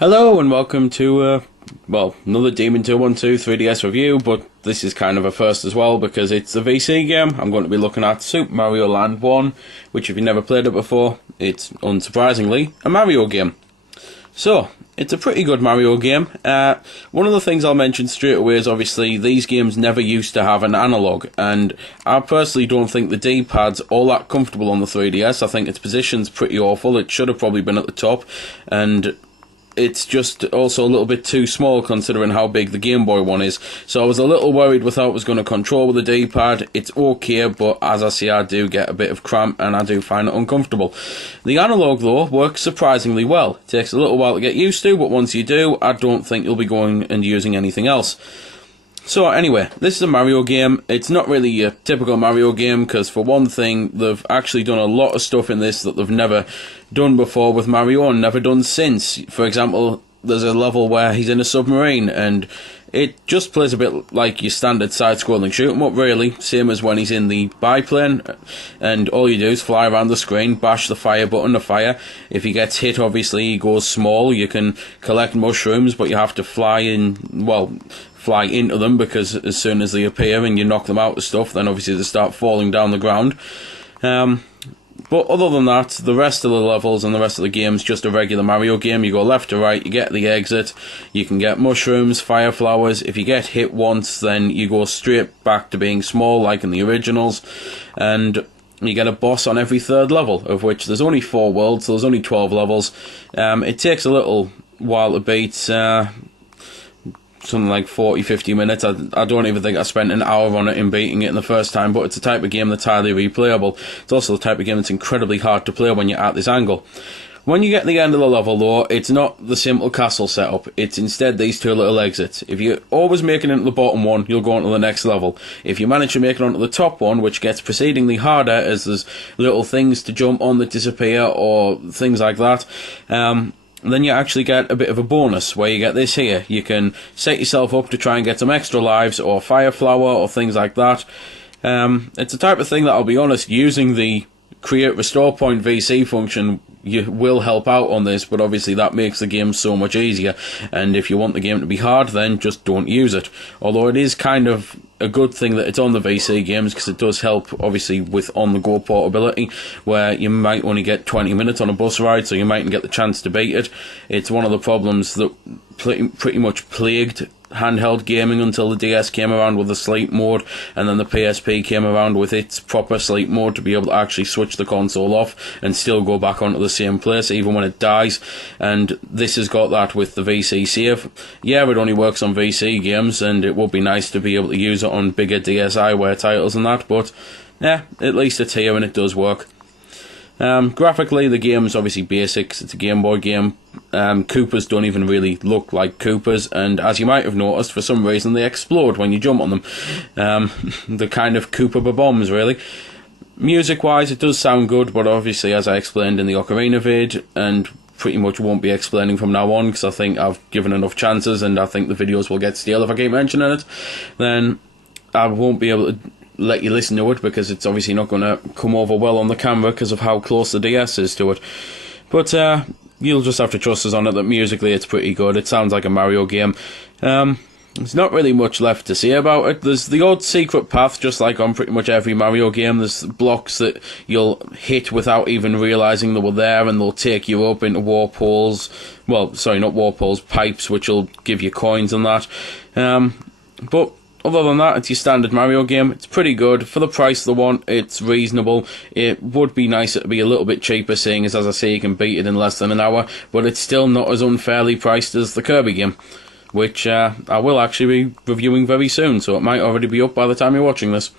Hello and welcome to, another Demon 212 3DS review, but this is kind of a first as well because it's a VC game. I'm going to be looking at Super Mario Land 1, which if you've never played it before, it's unsurprisingly a Mario game. So, it's a pretty good Mario game. One of the things I'll mention straight away is obviously these games never used to have an analog, and I personally don't think the D-pad's all that comfortable on the 3DS. I think its position's pretty awful. It should have probably been at the top, and it's just also a little bit too small considering how big the Gameboy one is. So I was a little worried with how it was going to control with the D-pad. It's okay, but as I say, I do get a bit of cramp and I do find it uncomfortable. The analog though works surprisingly well. It takes a little while to get used to, but once you do, I don't think you'll be going and using anything else. So anyway, this is a Mario game. It's not really a typical Mario game because for one thing, they've actually done a lot of stuff in this that they've never done before with Mario and never done since. For example, there's a level where he's in a submarine and it just plays a bit like your standard side-scrolling shoot-'em-up really, same as when he's in the biplane, and all you do is fly around the screen, bash the fire button to fire. If he gets hit, obviously he goes small. You can collect mushrooms, but you have to fly into them, because as soon as they appear and you knock them out of stuff, then obviously they start falling down the ground. But other than that, the rest of the levels and the rest of the game's just a regular Mario game. You go left to right, you get the exit, you can get mushrooms, fire flowers. If you get hit once, then you go straight back to being small like in the originals, and you get a boss on every third level, of which there's only 4 worlds, so there's only 12 levels. It takes a little while to beat, something like 40-50 minutes. I don't even think I spent an hour on it in beating it in the first time, but it's a type of game that's highly replayable. It's also the type of game that's incredibly hard to play when you're at this angle. When you get to the end of the level though, it's not the simple castle setup, it's instead these 2 little exits. If you're always making it into the bottom one, you'll go on to the next level. If you manage to make it onto the top one, which gets proceedingly harder as there's little things to jump on that disappear or things like that, then you actually get a bit of a bonus where you get this here. You can set yourself up to try and get some extra lives or fire flower or things like that. It's a type of thing that, I'll be honest, using the create restore point VC function you will help out on this, but obviously that makes the game so much easier, and if you want the game to be hard, then just don't use it. Although it is kind of a good thing that it's on the VC games, because it does help obviously with on-the-go portability, where you might only get 20 minutes on a bus ride, so you mightn't get the chance to beat it. It's one of the problems that pretty much plagued handheld gaming until the DS came around with the sleep mode, and then the PSP came around with its proper sleep mode to be able to actually switch the console off and still go back onto the same place even when it dies. And this has got that with the VC save. Yeah, it only works on VC games, and it would be nice to be able to use it on bigger DSiWare titles and that, but yeah, at least it's here and it does work. Graphically, the game's obviously basics. It's a Game Boy game. Koopas don't even really look like Koopas, and as you might have noticed, for some reason they explode when you jump on them. They're kind of Koopa bombs, really. Music-wise, it does sound good, but obviously, as I explained in the Ocarina vid, and pretty much won't be explaining from now on, because I think I've given enough chances, and I think the videos will get stale if I keep mentioning it, then I won't be able to let you listen to it, because it's obviously not going to come over well on the camera because of how close the DS is to it. But you'll just have to trust us on it that musically it's pretty good. It sounds like a Mario game. There's not really much left to say about it. There's the odd secret path, just like on pretty much every Mario game. There's blocks that you'll hit without even realising they were there, and they'll take you up into warp holes. Well, sorry, not warp holes, pipes, which will give you coins and that. But other than that, it's your standard Mario game. It's pretty good. For the price they want, it's reasonable. It would be nicer to be a little bit cheaper, seeing as I say, you can beat it in less than an hour, but it's still not as unfairly priced as the Kirby game, which I will actually be reviewing very soon, so it might already be up by the time you're watching this.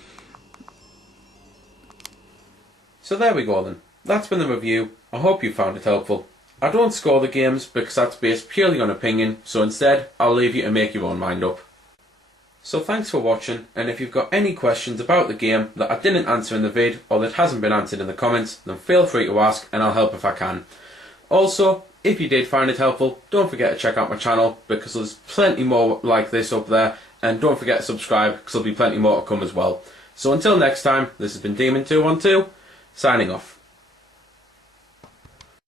So there we go then. That's been the review. I hope you found it helpful. I don't score the games because that's based purely on opinion, so instead I'll leave you to make your own mind up. So thanks for watching, and if you've got any questions about the game that I didn't answer in the vid, or that hasn't been answered in the comments, then feel free to ask and I'll help if I can. Also, if you did find it helpful, don't forget to check out my channel, because there's plenty more like this up there, and don't forget to subscribe, because there'll be plenty more to come as well. So until next time, this has been Demon212, signing off.